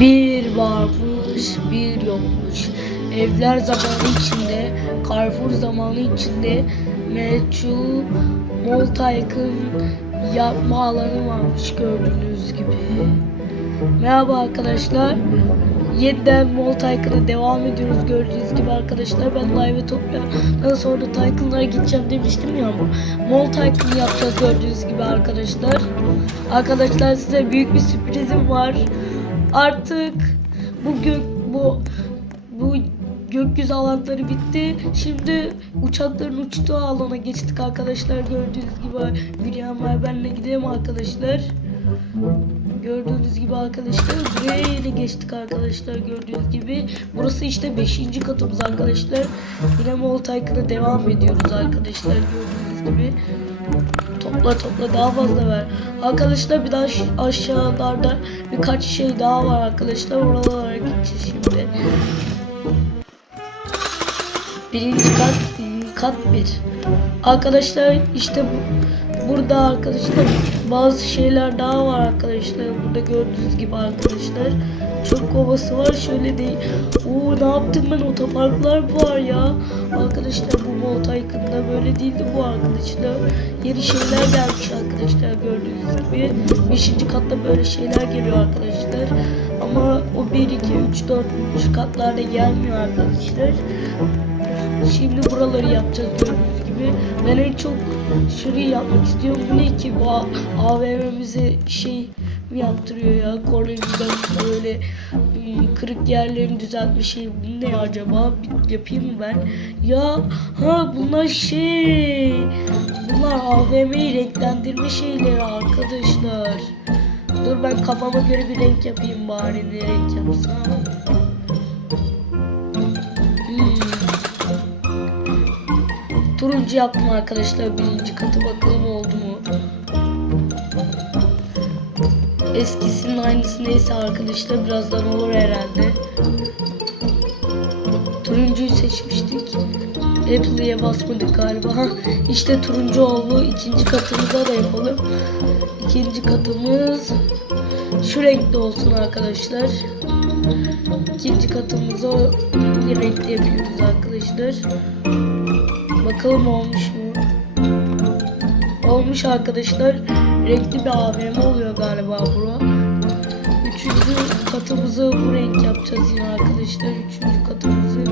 Bir varmış, bir yokmuş. Evler zamanı içinde, Carrefour zamanı içinde meçhul Moltayk'ın yapma alanı varmış gördüğünüz gibi. Merhaba arkadaşlar. Yeniden Mol Tycoon'a devam ediyoruz gördüğünüz gibi arkadaşlar. Ben live toplayan sonra Tycoon'lara gideceğim demiştim ya ama Mol Tycoon yapacağız gördüğünüz gibi arkadaşlar. Arkadaşlar size büyük bir sürprizim var. Artık bu gök bu bu gökyüzü alanları bitti. Şimdi uçakların uçtuğu alana geçtik arkadaşlar. Gördüğünüz gibi William ve benle gidelim arkadaşlar. Gördüğünüz gibi arkadaşlar buraya geçtik arkadaşlar gördüğünüz gibi. Burası işte 5. katımız arkadaşlar. Mall Tycoon'a devam ediyoruz arkadaşlar gördüğünüz gibi. Topla topla daha fazla ver. Arkadaşlar bir daha aş- aşağılarda birkaç şey daha var arkadaşlar. Oralara gideceğiz şimdi. Birinci kat, kat bir. Arkadaşlar işte bu, burada arkadaşlar bazı şeyler daha var arkadaşlar. Burada gördüğünüz gibi arkadaşlar. Çöp kovası var şöyle değil. Oo ne yaptım ben otoparklar var ya. Arkadaşlar bu Tycoon'da böyle değildi bu arkadaşlar. Yeni şeyler gelmiş arkadaşlar gördüğünüz gibi. Beşinci katta böyle şeyler geliyor arkadaşlar. Ama o 1, 2, 3, 4 katlarda gelmiyor arkadaşlar. Şimdi buraları yapacağız gördüğünüz gibi. Ben en çok şurayı yapmak istiyorum. Bu ne ki bu AVM'mize şey mi yaptırıyor ya? Korneliden böyle kırık yerlerini düzeltme şey. Bu ne acaba? Yapayım mı ben? Ya ha bunlar şey. Bunlar AVM'yi renklendirme şeyleri arkadaşlar. Dur ben kafama göre bir renk yapayım bari. Ne renk yapsam? Hmm. Turuncu yaptım arkadaşlar birinci katı bakalım oldu Eskisinin aynısı neyse arkadaşlar birazdan olur herhalde. Turuncuyu seçmiştik. Apple'ye basmadık galiba. İşte turuncu oldu. İkinci katımıza da yapalım. İkinci katımız şu renkte olsun arkadaşlar. İkinci katımıza bir renkte yapıyoruz arkadaşlar. Bakalım olmuş mu? Olmuş arkadaşlar. Renkli bir AVM oluyor galiba bura. Üçüncü katımızı bu renk yapacağız yine arkadaşlar. Üçüncü katımızı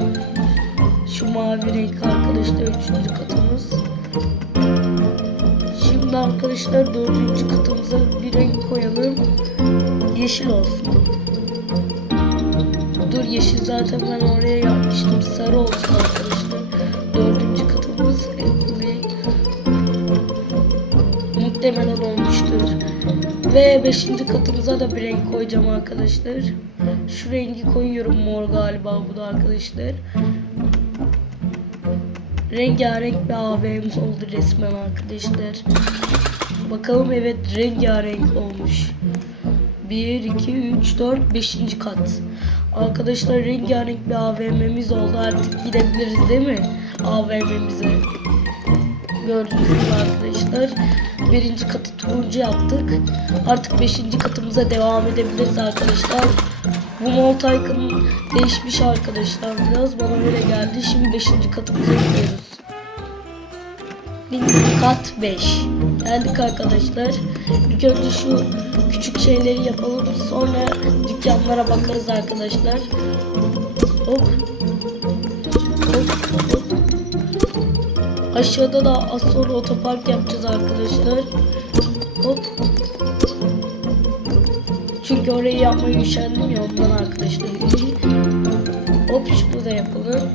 şu mavi renk arkadaşlar. Üçüncü katımız. Şimdi arkadaşlar dördüncü katımıza bir renk koyalım. Yeşil olsun. Dur yeşil zaten ben oraya yapmıştım. Sarı olsun arkadaşlar. Ve beşinci katımıza da bir renk koyacağım arkadaşlar. Şu rengi koyuyorum mor galiba bu da arkadaşlar. Rengarenk bir AVM oldu resmen arkadaşlar. Bakalım evet rengarenk olmuş. 1, 2, 3, 4, 5. kat. Arkadaşlar rengarenk bir AVM'miz oldu. Artık gidebiliriz değil mi? AVM'mize. Gördüğünüz arkadaşlar. Birinci katı turuncu yaptık. Artık beşinci katımıza devam edebiliriz arkadaşlar. Bu Tycoon değişmiş arkadaşlar biraz. Bana öyle geldi. Şimdi beşinci katımıza gidiyoruz. Kat 5. Geldik arkadaşlar. İlk önce şu küçük şeyleri yapalım. Sonra dükkanlara bakarız arkadaşlar. Hop. Hop. Hop. Aşağıda da az sonra otopark yapacağız arkadaşlar. Hop. Çünkü orayı yapmayı üşendim ya ondan arkadaşlar. Hop şunu da yapalım.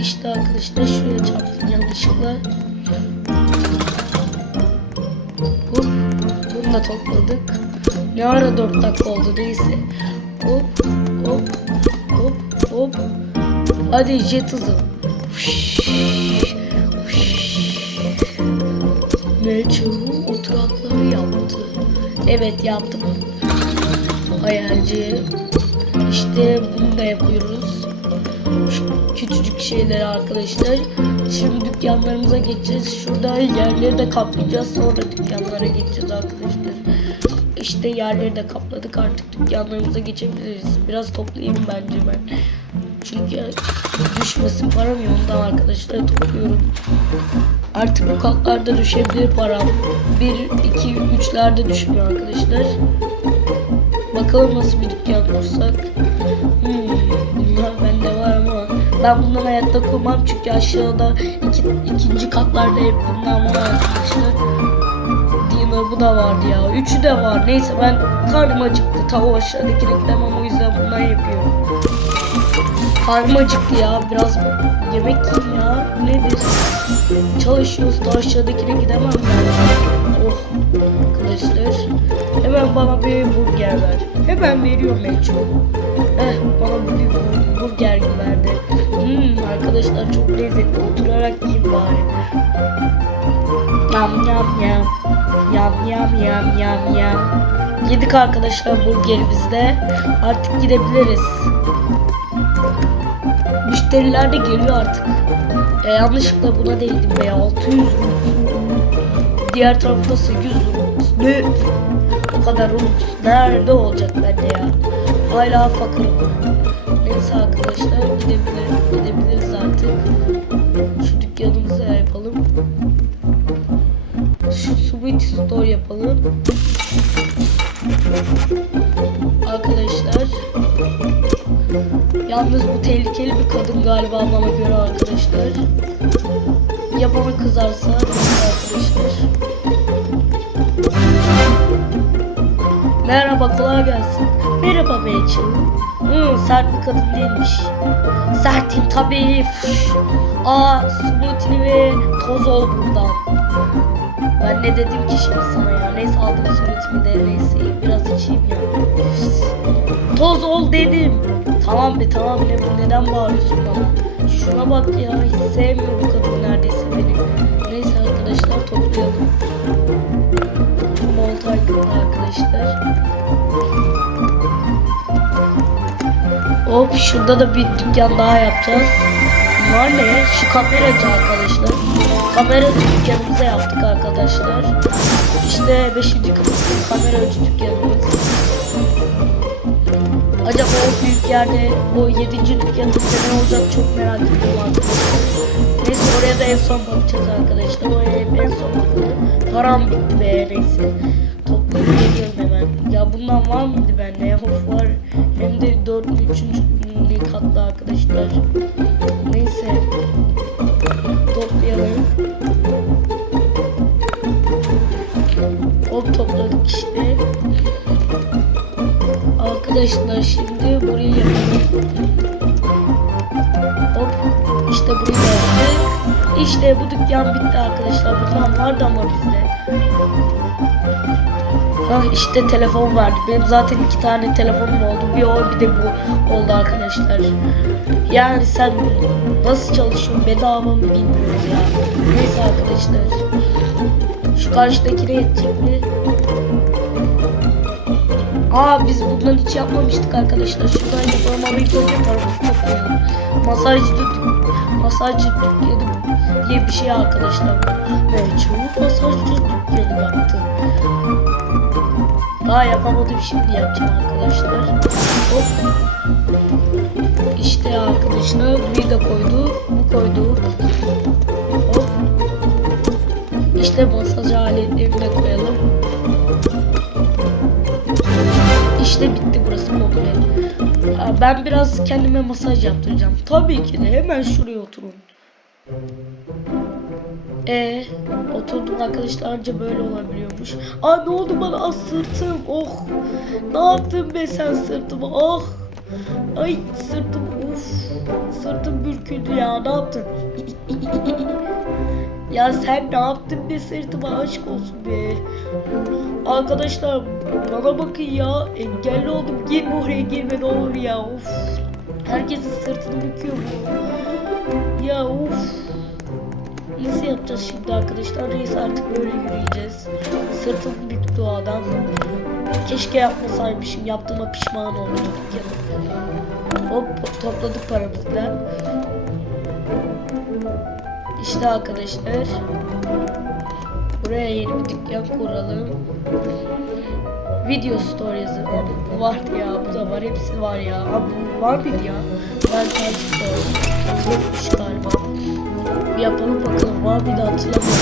İşte arkadaşlar şuraya çarptım yanlışlıkla. Hop. Bunu da topladık. Ne ara 4 dakika oldu neyse. Hop hop hop hop. Hadi jet hızı. Meçhul oturakları yaptı. Evet yaptım. Hayalci. İşte bunu da yapıyoruz. Şu küçücük şeyleri arkadaşlar. Şimdi dükkanlarımıza geçeceğiz. Şurada yerleri de kaplayacağız. Sonra dükkanlara geçeceğiz arkadaşlar. işte yerleri de kapladık artık dükkanlarımıza geçebiliriz. Biraz toplayayım bence ben. Çünkü düşmesin param yok ondan arkadaşlar topluyorum. Artık bu katlarda düşebilir param. 1, 2, 3'lerde düşmüyor arkadaşlar. Bakalım nasıl bir dükkan kursak. Hmm, bunlar bende var ama ben bundan hayatta kurmam çünkü aşağıda iki, ikinci katlarda hep bundan var arkadaşlar. Dinner bu da vardı ya. Üçü de var. Neyse ben karnım acıktı. Tavuğu aşağıdakine gidemem o yüzden bundan yapıyorum. Karnım acıktı ya. Biraz yemek yiyeyim ya. Nedir? Çalışıyoruz da aşağıdakine gidemem ben. Oh arkadaşlar. Hemen bana bir burger ver. Hemen veriyorum Melço. Eh bana bir bur- burger verdi. Hmm, arkadaşlar çok lezzetli. Oturarak yiyeyim bari. Yam yam yam. Yam yam yam yam yam. Yedik arkadaşlar burgerimizde. Artık gidebiliriz. Müşteriler de geliyor artık. E, yanlışlıkla buna değdim be 600 Robux. Diğer tarafta 800 Robux. Ne? O kadar Robux nerede olacak bende ya? Hala fakirim. Neyse arkadaşlar gidebiliriz, gidebiliriz artık. Şu dükkanımızı yapalım. Şu Sweet Store yapalım. Yalnız bu tehlikeli bir kadın galiba bana göre arkadaşlar. Ya bana kızarsa arkadaşlar. Merhaba kolay gelsin. Merhaba Rachel. Hmm, sert bir kadın değilmiş. Sertim tabii. Fuş. Aa smoothie ve toz ol buradan. Ben ne dedim ki şimdi sana ya? Neyse aldım smoothie'mi de neyse içeyim ya. Toz ol dedim. Tamam be tamam ne neden bağırıyorsun bana? Şuna bak ya hiç sevmiyor bu kadın neredeyse beni. Neyse arkadaşlar toplayalım. Aykırı arkadaşlar. Hop şurada da bir dükkan daha yapacağız. Bunlar ne? Şu kameracı arkadaşlar. Kameracı dükkanımıza yaptık arkadaşlar. İşte 5. kapısı kameracı dükkanımız. Acaba o büyük yerde o 7. dükkanımızda ne olacak çok merak ediyorum. Neyse oraya da en son bakacağız arkadaşlar. Oraya hep en son bakalım. Param be neyse. Toplayıp geliyorum hemen. Ya bundan var mıydı bende? Ya of var. Hem de 4. 3. katlı arkadaşlar. Neyse. Toplayalım. Arkadaşlar şimdi burayı. Hop işte burayı yaptık. İşte bu dükkan bitti arkadaşlar. Bundan vardı ama bizde. Ah işte telefon vardı. Benim zaten iki tane telefonum oldu. Bir o bir de bu oldu arkadaşlar. Yani sen nasıl çalışıyorsun bedava mı bilmiyoruz ya. Neyse arkadaşlar. Şu karşıdakine yetecek mi? Aa biz bundan hiç yapmamıştık arkadaşlar. Şuradan yapalım ilk önce. Masajcı dük masajcı dükkanı diye bir şey arkadaşlar. Ve çoğu masajcı dükkanı yaptı. Daha yapamadım şimdi yapacağım arkadaşlar. Hop. İşte arkadaşlar burayı da koydu. Bu koydu. Hop. İşte masaj aletlerini de koyalım. İşte bitti burası komple. Ben biraz kendime masaj yaptıracağım. Tabii ki de hemen şuraya oturun. E oturdum arkadaşlar anca böyle olabiliyormuş. Aa ne oldu bana? Aa sırtım. Oh. Ne yaptın be sen sırtıma? Oh. Ay sırtım. Uf. Sırtım bürküldü ya. Ne yaptın? ya sen ne yaptın be sırtıma? Aşk olsun be. Arkadaşlar bana bakın ya. Engelli oldum. Girme oraya girme ne olur ya. Of. Herkesin sırtını büküyor bu. Ya of. Nasıl yapacağız şimdi arkadaşlar? Neyse artık böyle yürüyeceğiz. Sırtım büktü o adam. Keşke yapmasaymışım. Yaptığıma pişman oldum. Hop topladık paramızdan. İşte arkadaşlar. Buraya yeni bir dükkan kuralım. Video stories o vardı ya. Bu da var. Hepsi var ya. Abi bu var mıydı ya? Ben tercih. Yokmuş galiba. Bir yapalım bakalım. Var mıydı hatırlamıyorum.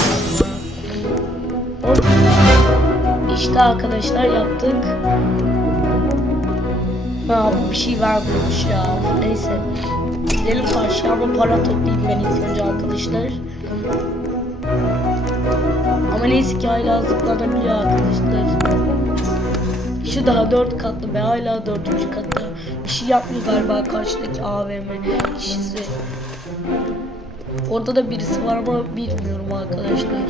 İşte arkadaşlar yaptık. Ha bu bir şey vermiyormuş ya. Neyse. Gidelim ama para toplayayım ben ilk önce arkadaşlar. Ama neyse ki hala zıplanabiliyor arkadaşlar. Şu daha dört katlı ve hala dördüncü katta. Bir şey yapmıyor galiba karşıdaki AVM kişisi. Orada da birisi var ama bilmiyorum arkadaşlar.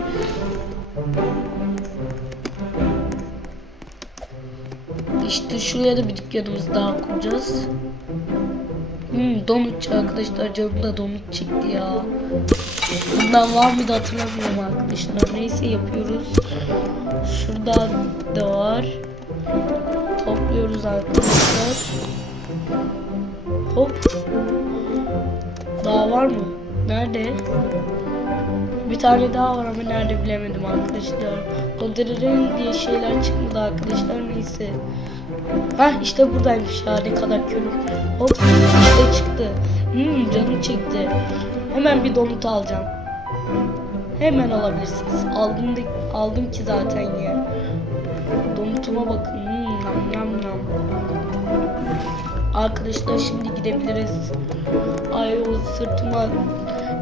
İşte şuraya da bir dükkanımız daha kuracağız. Hmm, donutçu arkadaşlar canım da donut çekti ya. Bundan var mıydı hatırlamıyorum arkadaşlar. Neyse yapıyoruz. Şurada da var. Topluyoruz arkadaşlar. Hop. Daha var mı? Nerede? Bir tane daha var ama nerede bilemedim arkadaşlar. Dırırın diye şeyler çıkmadı arkadaşlar neyse. Hah işte buradaymış ya ne kadar körüm. Hop işte çıktı. Hmm canım çekti. Hemen bir donut alacağım. Hemen alabilirsiniz. Aldım, da, aldım ki zaten ya. Donutuma bakın. Hmm, nam nam nam. Arkadaşlar şimdi gidebiliriz. Ay o sırtıma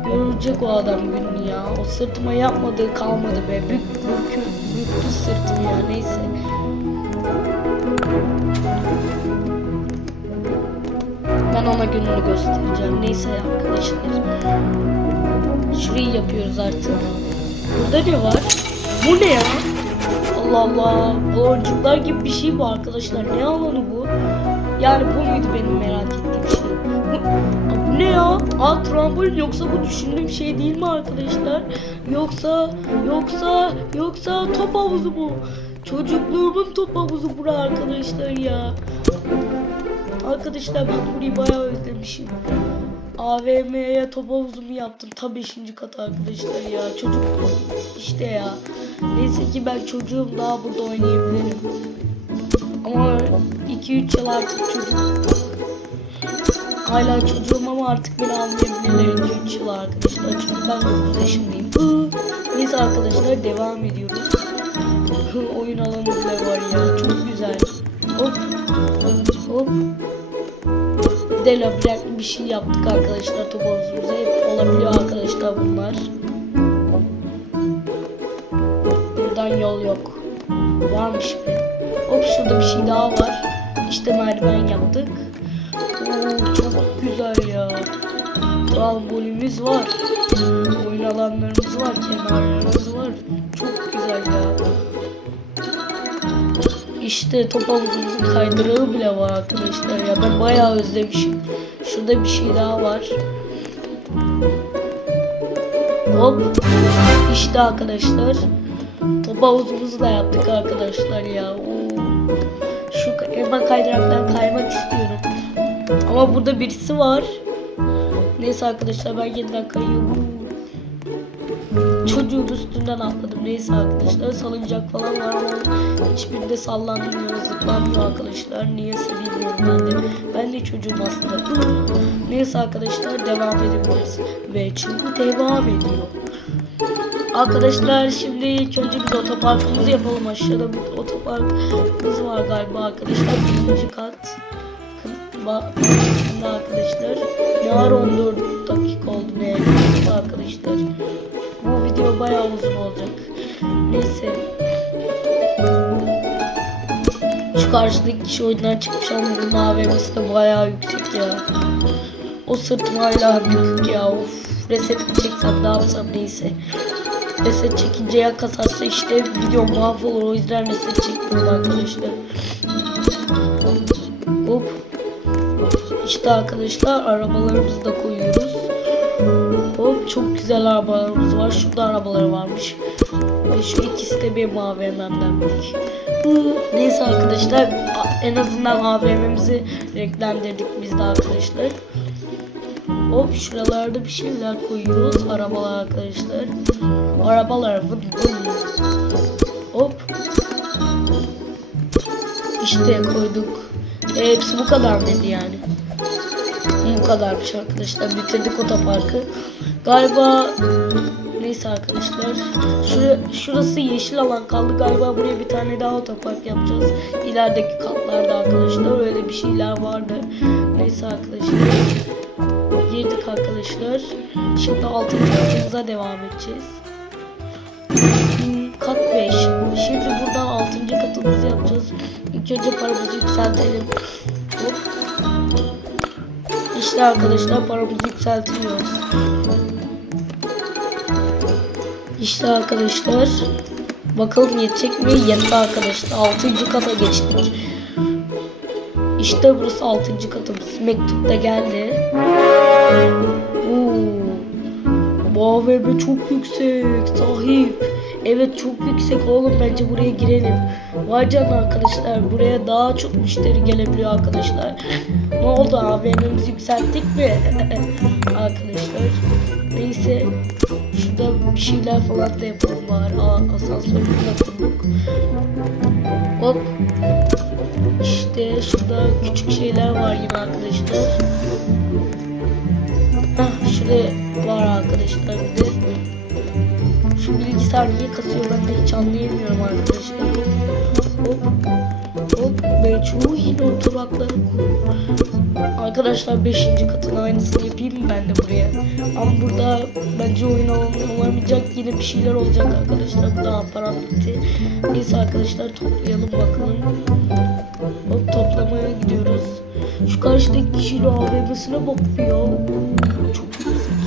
görecek o adam gününü ya. O sırtıma yapmadığı kalmadı be. Bük, bükü, büktü sırtım ya neyse. Ben ona gününü göstereceğim. Neyse arkadaşlar. Şurayı yapıyoruz artık. Burada ne var? Bu ne ya? Allah Allah. Baloncuklar gibi bir şey bu arkadaşlar. Ne alanı bu? Yani bu muydu benim merak ettiğim şey? Ne ya? Aa trambolin yoksa bu düşündüğüm şey değil mi arkadaşlar? Yoksa yoksa yoksa top havuzu mu? Çocukluğumun top havuzu bura arkadaşlar ya. Arkadaşlar ben burayı bayağı özlemişim. AVM'ye top havuzumu yaptım. Ta 5. kat arkadaşlar ya. Çocuk işte ya. Neyse ki ben çocuğum daha burada oynayabilirim. Ama 2-3 yıl artık çocuk. Hala çocuğum ama artık beni anlayabilirler 2-3 yıl arkadaşlar. Çünkü ben 9 yaşındayım. Neyse arkadaşlar devam ediyoruz. Oyun alanı bile var ya. Çok güzel. Hop. Hop. Bir bir şey yaptık arkadaşlar top. Hep olabiliyor arkadaşlar bunlar. Buradan yol yok. Varmış mı? Hop şurada bir şey daha var. İşte merdiven yaptık. Oo, çok güzel ya. Trambolimiz var. Oyun alanlarımız var. Kenarlarımız var. Çok güzel ya. İşte top havuzumuzun kaydırağı bile var arkadaşlar ya. Ben bayağı özlemişim. Şurada bir şey daha var. Hop. İşte arkadaşlar. Top havuzumuzu da yaptık arkadaşlar ya. Oo. Şu hemen kaydıraktan kaymak istiyorum. Ama burada birisi var. Neyse arkadaşlar ben yeniden kayıyorum. Çocuğun üstünden atladım. Neyse arkadaşlar salıncak falan var ama hiçbirinde sallanmıyor, zıplanmıyor arkadaşlar. Niyeyse bilmiyorum ben de. Ben de çocuğum aslında. Neyse arkadaşlar devam edebiliriz. Ve çünkü devam ediyor. Arkadaşlar şimdi ilk önce biz otoparkımızı yapalım. Aşağıda bir otoparkımız var galiba arkadaşlar. Birinci kat. Şimdi arkadaşlar. Ne ara 14 dakika oldu ne arkadaşlar. Bu video bayağı uzun olacak. Neyse. Şu karşıdaki kişi oyundan çıkmış ama bunun AVM'si de bayağı yüksek ya. O sırtım hala bükük ya. Of. Reset mi çeksem ne yapsam neyse. Reset çekince ya kasarsa işte video mahvolur. O yüzden reset çekmiyorum arkadaşlar. İşte arkadaşlar arabalarımızı da koyuyoruz. Hop çok güzel arabalarımız var. Şurada arabaları varmış. Ve şu ikisi de benim AVM'mdenmiş. Neyse arkadaşlar en azından AVM'mizi renklendirdik biz de arkadaşlar. Hop şuralarda bir şeyler koyuyoruz. Arabalar arkadaşlar. Arabalar vın vın. Hop. İşte koyduk. E, hepsi bu kadar mıydı yani? Bu kadarmış arkadaşlar. Bitirdik otoparkı. Galiba neyse arkadaşlar. Şura, şurası yeşil alan kaldı. Galiba buraya bir tane daha otopark yapacağız. İlerideki katlarda arkadaşlar. Öyle bir şeyler vardı. Neyse arkadaşlar. Girdik arkadaşlar. Şimdi 6. katımıza devam edeceğiz. Kat 5. Şimdi buradan 6. katımızı yapacağız. İlk önce paramızı yükseltelim. Hop. İşte arkadaşlar paramızı yükseltiyoruz. İşte arkadaşlar. Bakalım yetecek mi? Yetti arkadaşlar. 6. kata geçtik. İşte burası 6. katımız. Mektup da geldi. Oo. Bu AVM çok yüksek. Sahip. Evet çok yüksek oğlum bence buraya girelim. Vay canına arkadaşlar buraya daha çok müşteri gelebiliyor arkadaşlar. Ne oldu AVM'mizi yükselttik mi? arkadaşlar. Neyse şurada bir şeyler falan da yapalım bari. Aa, asansörü kullandık. Hop. İşte şurada küçük şeyler var yine arkadaşlar. Hah şurada var arkadaşlar bir de. Şu bilgisayar niye kasıyor ben de hiç anlayamıyorum arkadaşlar. Hop hop meçhul yine oturakları. Arkadaşlar 5. katın aynısını yapayım mı ben de buraya? Ama burada bence oyun ol- olamayacak yine bir şeyler olacak arkadaşlar. Daha param bitti. Neyse arkadaşlar toplayalım bakalım. Hop toplamaya gidiyoruz. Şu karşıdaki kişiyle AVM'sine bakıyor. Çok yüksek.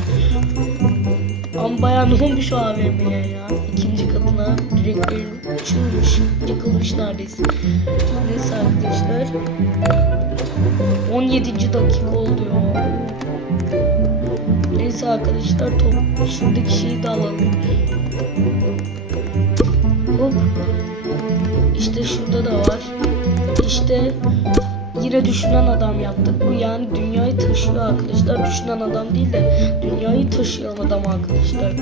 Ama bayağı ne olmuş o AVM'ye ya. İkinci katına direklerin uçurmuş. Yakılmış neredeyse. Neyse arkadaşlar. 17. dakika oldu ya. Neyse arkadaşlar top şuradaki şeyi de alalım. Hop. İşte şurada da var. İşte yine düşünen adam yaptık. Bu yani dünyayı taşıyor arkadaşlar. Düşünen adam değil de dünyayı taşıyan adam arkadaşlar.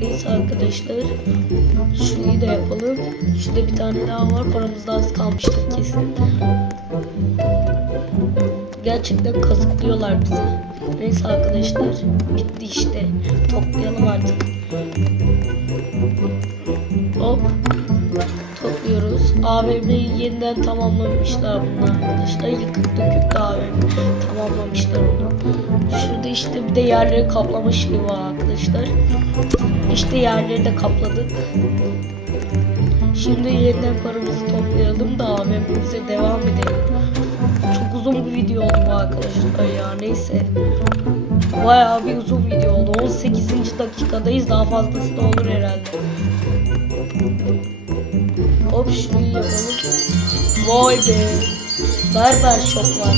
Neyse arkadaşlar. Şurayı da yapalım. Şurada bir tane daha var. Paramız da az kalmıştır kesin. Gerçekten kazıklıyorlar bizi. Neyse arkadaşlar. Bitti işte. Toplayalım artık. AVM'yi yeniden tamamlamışlar bunlar arkadaşlar. Yıkık dökük AVM tamamlamışlar onu. Şurada işte bir de yerleri kaplama şeyi var arkadaşlar. İşte yerleri de kapladık. Şimdi yeniden paramızı toplayalım da AVM'mize devam edelim. Çok uzun bir video oldu bu arkadaşlar ya neyse. Bayağı bir uzun video oldu. 18. dakikadayız daha fazlası da olur herhalde. 13 milyon. Vay be. Berber çok var.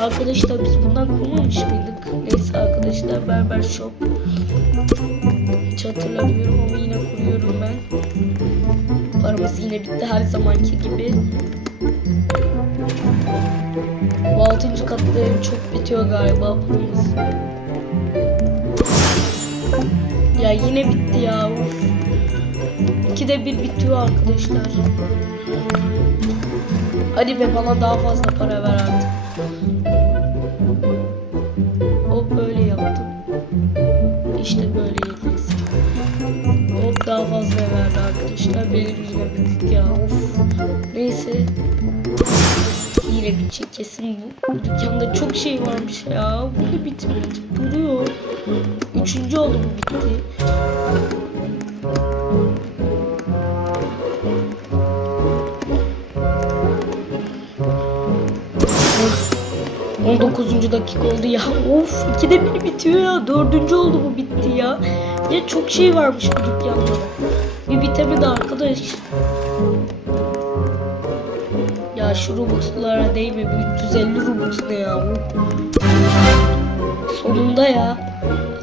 Arkadaşlar biz bundan kurmamış mıydık? Neyse arkadaşlar berber şok. Hiç hatırlamıyorum ama yine kuruyorum ben. Paramız yine bitti her zamanki gibi. Bu 6. katta çok bitiyor galiba paramız. Ya yine bitti ya. Of. 2'de 1 bitiyor arkadaşlar. Hadi be bana daha fazla para ver artık. Hop böyle yaptım. İşte böyle yediniz. Hop daha fazla verdi arkadaşlar. Benim yüzüme büyük ya. Of. Neyse. Yine bir kesin bu. Dükkanda çok şey varmış ya. Of ikide bir bitiyor ya. Dördüncü oldu bu bitti ya. Ya çok şey varmış bu dükkanda. Bir bitemedi arkadaş. Ya şu Robux'lara değme. Bu 350 Robux ne ya? Of. Sonunda ya.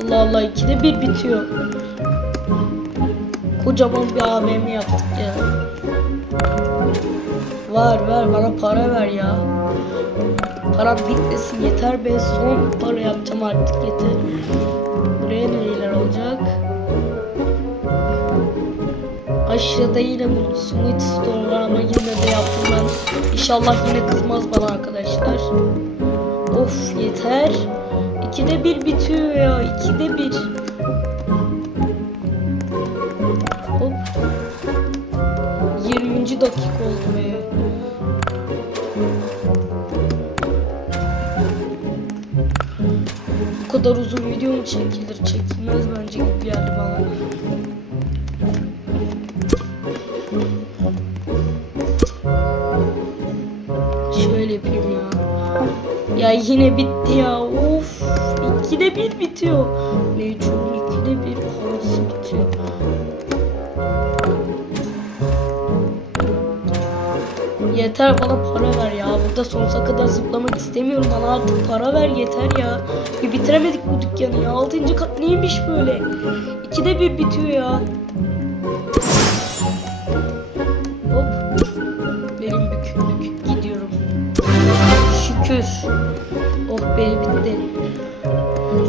Allah Allah ikide bir bitiyor. Kocaman bir AVM yaptık ya. Var ver bana para ver ya. Param bitmesin yeter be. Son para yapacağım artık yeter. Buraya neler olacak? Aşağıda yine bu Smith Store var ama yine de yaptım ben. İnşallah yine kızmaz bana arkadaşlar. Of yeter. 2'de 1 bitiyor ya. 2'de 1. kadar uzun video mu çekilir? Çekilmez bence gibi geldi bana. Şöyle yapayım ya. Ya yine bitti ya. Of. İkide bir bitiyor. Mevcut ikide bir parası bitiyor. Yeter bana para ver ya. Burada sonsuza kadar zıplamak istemiyorum. Bana artık para ver yeter ya. Bir bitiremedik bu dükkanı ya. Altıncı kat neymiş böyle? İkide bir bitiyor ya. Hop. Benim büküklük. Gidiyorum. Şükür. Oh be bitti.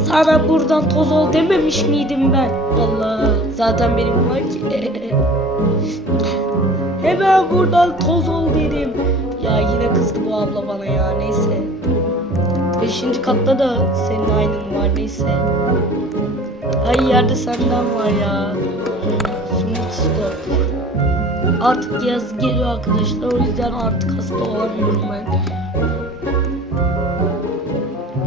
Sana buradan toz ol dememiş miydim ben? Allah. Zaten benim var ki. Hemen buradan toz ol dedim. Ya yine kızdı bu abla bana ya neyse. Beşinci katta da senin aynın var neyse. Ay yerde senden var ya. Smooth Stock. Artık yaz geliyor arkadaşlar o yüzden artık hasta olamıyorum ben.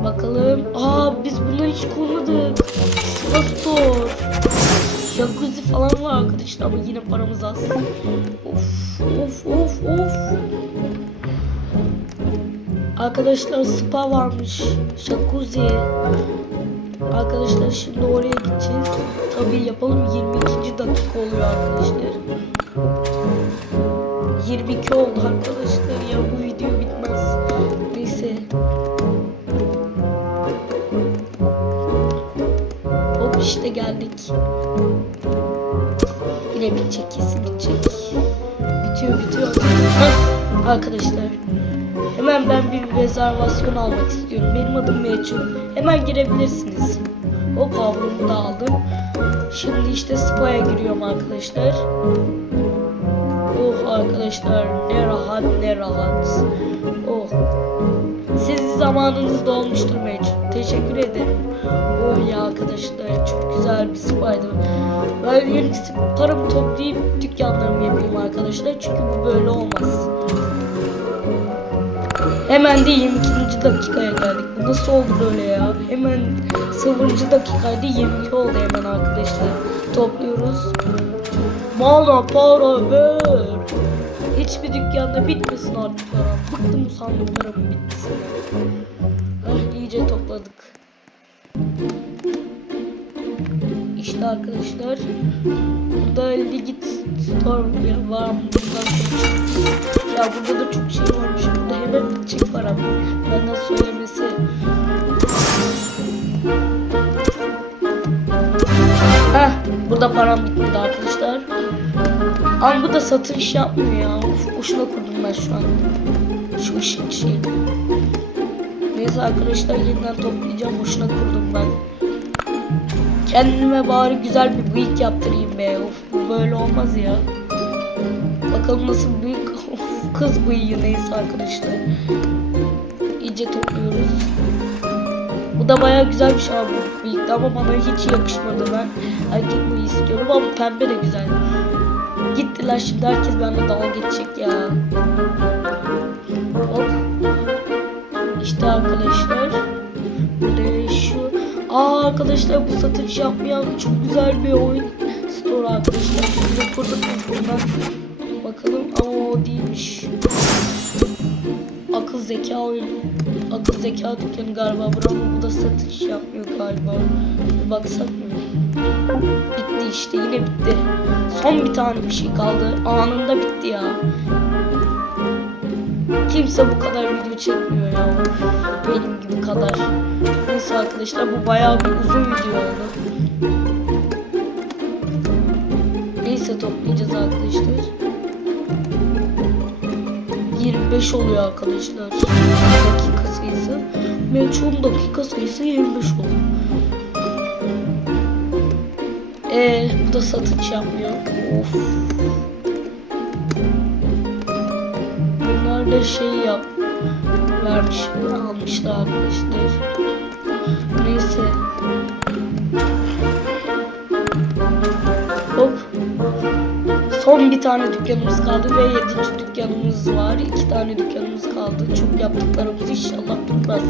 Bakalım. Aa biz bunları hiç kurmadık. Store. Jacuzzi falan var arkadaşlar ama yine paramız az. Of of of of. Arkadaşlar spa varmış. Jacuzzi. Arkadaşlar şimdi oraya gideceğiz. Tabii yapalım 22. dakika oluyor arkadaşlar. 22 oldu arkadaşlar ya bu video bitmez. Neyse. Hop işte geldik. Bitecek kesin bitecek. Bitiyor bitiyor. Arkadaşlar. Hemen ben bir rezervasyon almak istiyorum. Benim adım Meçhul. Hemen girebilirsiniz. Hop havlumu da aldım. Şimdi işte spa'ya giriyorum arkadaşlar. Oh arkadaşlar ne rahat ne rahat. Oh. Sizin zamanınız dolmuştur Meçhul. Teşekkür ederim. Oh ya arkadaşlar çok güzel bir spaydı. Ben yeni paramı toplayıp dükkanlarımı yapayım arkadaşlar. Çünkü bu böyle olmaz. Hemen de 22. dakikaya geldik. Bu nasıl oldu böyle ya? Hemen 0. dakikaydı 22 oldu hemen arkadaşlar. Topluyoruz. Bana para ver. Hiçbir dükkanda bitmesin artık param. Bıktım usandım paramın bitmesine. İyice topladık. İşte arkadaşlar. Burada Ligit Store var. Buradan ya burada da çok şey varmış. Burada hemen bitecek param. Benden söylemesi. Heh, burada param bitmedi arkadaşlar. Ama bu da satış yapmıyor ya. Uf, boşuna kurdum ben şu an. Şu ışık şeyi. Neyse arkadaşlar yeniden toplayacağım. Boşuna kurdum ben. Kendime bari güzel bir bıyık yaptırayım be. Of böyle olmaz ya. Bakalım nasıl büyük kız bıyığı neyse arkadaşlar. İyice topluyoruz. Bu da baya güzel bir şey abi bu bıyık ama bana hiç yakışmadı ben. Erkek bıyığı istiyorum ama pembe de güzel. Gittiler şimdi herkes benimle dalga geçecek ya. İşte arkadaşlar. Buraya şu. Aa arkadaşlar bu satış yapmayan çok güzel bir oyun store arkadaşlar. Şimdi kurduk buradan. Bakalım ama o değilmiş. Akıl zeka oyunu. Akıl zeka dükkanı galiba bravo bu da satış yapmıyor galiba. Bir baksak mı? Bitti işte yine bitti. Son bir tane bir şey kaldı. Anında bitti ya. Kimse bu kadar video çekmiyor ya. Benim gibi kadar. Neyse arkadaşlar bu bayağı bir uzun video oldu. Neyse toplayacağız arkadaşlar. 25 oluyor arkadaşlar. Dakika sayısı. Meçhul dakika sayısı 25 oluyor. Ee, bu da satış yapmıyor. Of. Da şey yap vermiş, almışlar arkadaşlar. Neyse. Hop. Son bir tane dükkanımız kaldı ve yedinci dükkanımız var. İki tane dükkanımız kaldı. Çok yaptıklarımız inşallah bitmez.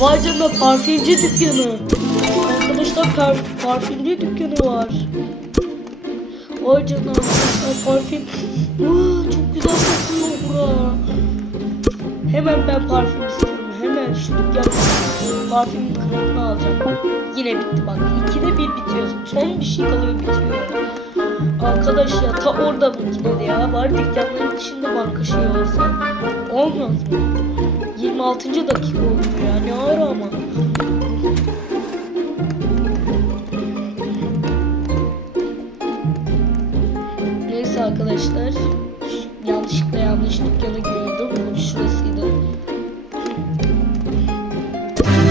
Vay canına parfümcü dükkanı. Arkadaşlar par parfümcü dükkanı var. Vay canına parfüm. Aa, çok güzel kokuyor bura. Hemen ben parfüm istiyorum. Hemen şu dükkan parfüm kralını alacağım. Yine bitti bak. İkide bir bitiyor. Son bir şey kalıyor bitiyor. Arkadaş ya ta orada makinede ya. Var dükkanların dışında banka şey olsa. Olmaz mı? 26. dakika oldu ya. Ne ara ama. Arkadaşlar. Yanlışlıkla yanlış dükkana giriyordum. Şurasıydı.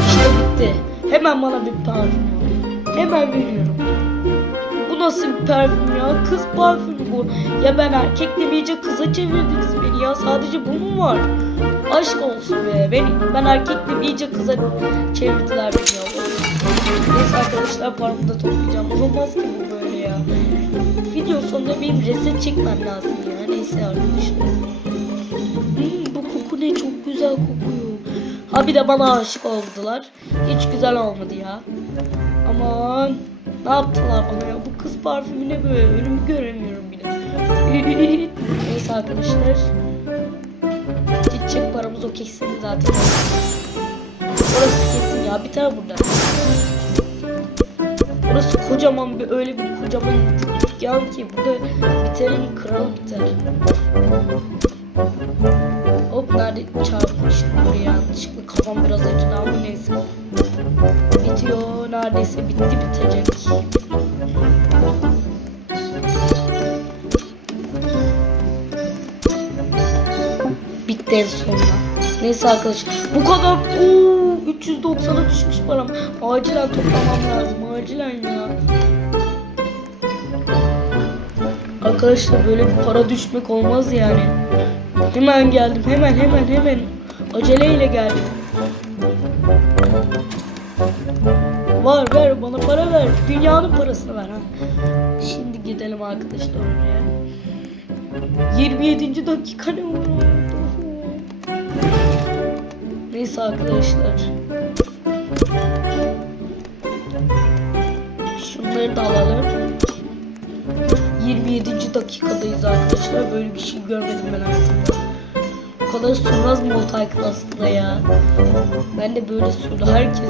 İşte bitti. Hemen bana bir parfüm. Hemen veriyorum. Bu nasıl bir parfüm ya? Kız parfümü bu. Ya ben erkek demeyince kıza çevirdiniz beni ya. Sadece bu mu var? Aşk olsun be. Ben, ben erkek demeyince kıza çevirdiler beni ya. Neyse arkadaşlar paramı da toplayacağım. Olmaz ki bu böyle ya. Video sonunda benim reset çekmem lazım ya. Neyse arkadaşlar. Hmm, bu koku ne çok güzel kokuyor. Ha bir de bana aşık oldular. Hiç güzel olmadı ya. Aman ne yaptılar bana ya? Bu kız parfümü ne böyle? Önümü göremiyorum bile. Neyse arkadaşlar. Gidecek paramız o kesin zaten. Orası kesin ya. Biter burada. Burası kocaman bir öyle bir kocaman dükkan ki burada biterin kral biter. Hop nerede çarpmıştım buraya yanlışlıkla kafam biraz acıdı ama neyse. Bitiyor neredeyse bitti bitecek. Bitti en sonunda. Neyse arkadaşlar bu kadar ooo 390'a düşmüş param. Acilen toplamam lazım acilen ya. Arkadaşlar böyle bir para düşmek olmaz yani. Hemen geldim hemen hemen hemen. Aceleyle geldim. Var ver bana para ver. Dünyanın parasını ver ha. Şimdi gidelim arkadaşlar oraya. 27. dakika ne oldu? Neyse arkadaşlar. Şunları da alalım. 27. dakikadayız arkadaşlar. Böyle bir şey görmedim ben hayatımda. Bu kadar sürmez mi o Tycoon aslında ya? Ben de böyle sürdü. Herkes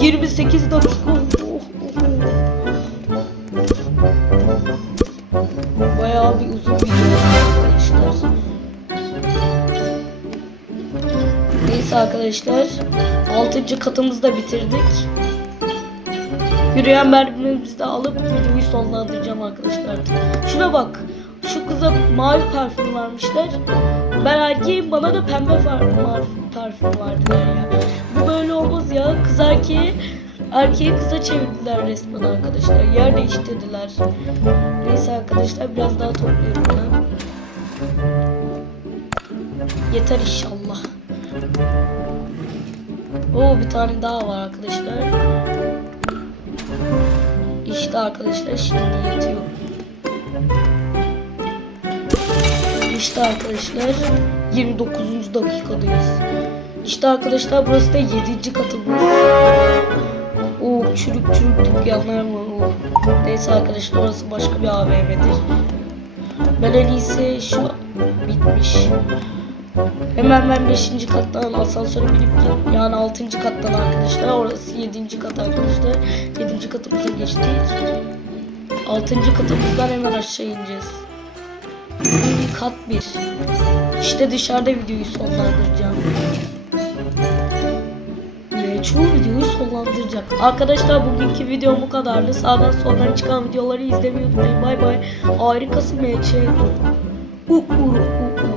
28 dakika. Oh, oh, oh. Bayağı bir uzun video arkadaşlar. Neyse arkadaşlar. 6. katımızı da bitirdik. Yürüyen merdivenimizi de alıp videoyu sonlandıracağım arkadaşlar. Şuna bak. Şu kıza mavi parfüm vermişler. Ben erkeğim bana da pembe par- parfüm verdiler ya. Bu böyle olmaz ya. Kız erkeği erkeği kıza çevirdiler resmen arkadaşlar. Yer değiştirdiler. Neyse arkadaşlar biraz daha topluyorum ben. Yeter inşallah. Oo bir tane daha var arkadaşlar. İşte arkadaşlar şimdi yetiyor. İşte arkadaşlar 29. dakikadayız. İşte arkadaşlar burası da 7. katımız. Oo çürük çürük dükkanlar var. Oo. Neyse arkadaşlar orası başka bir AVM'dir. Ben en iyisi şu bitmiş. Hemen ben 5. kattan asansöre binip. Yani 6. kattan arkadaşlar. Orası 7. kat arkadaşlar. 7. katımıza geçtik. 6. katımızdan hemen aşağı ineceğiz. Kat 1. İşte dışarıda videoyu sonlandıracağım. Ve çoğu videoyu sonlandıracak. Arkadaşlar bugünkü videom bu kadardı. Sağdan soldan çıkan videoları izlemeyi unutmayın. Bay bay. Harikasın meçe. Uh, uh, uh, uh.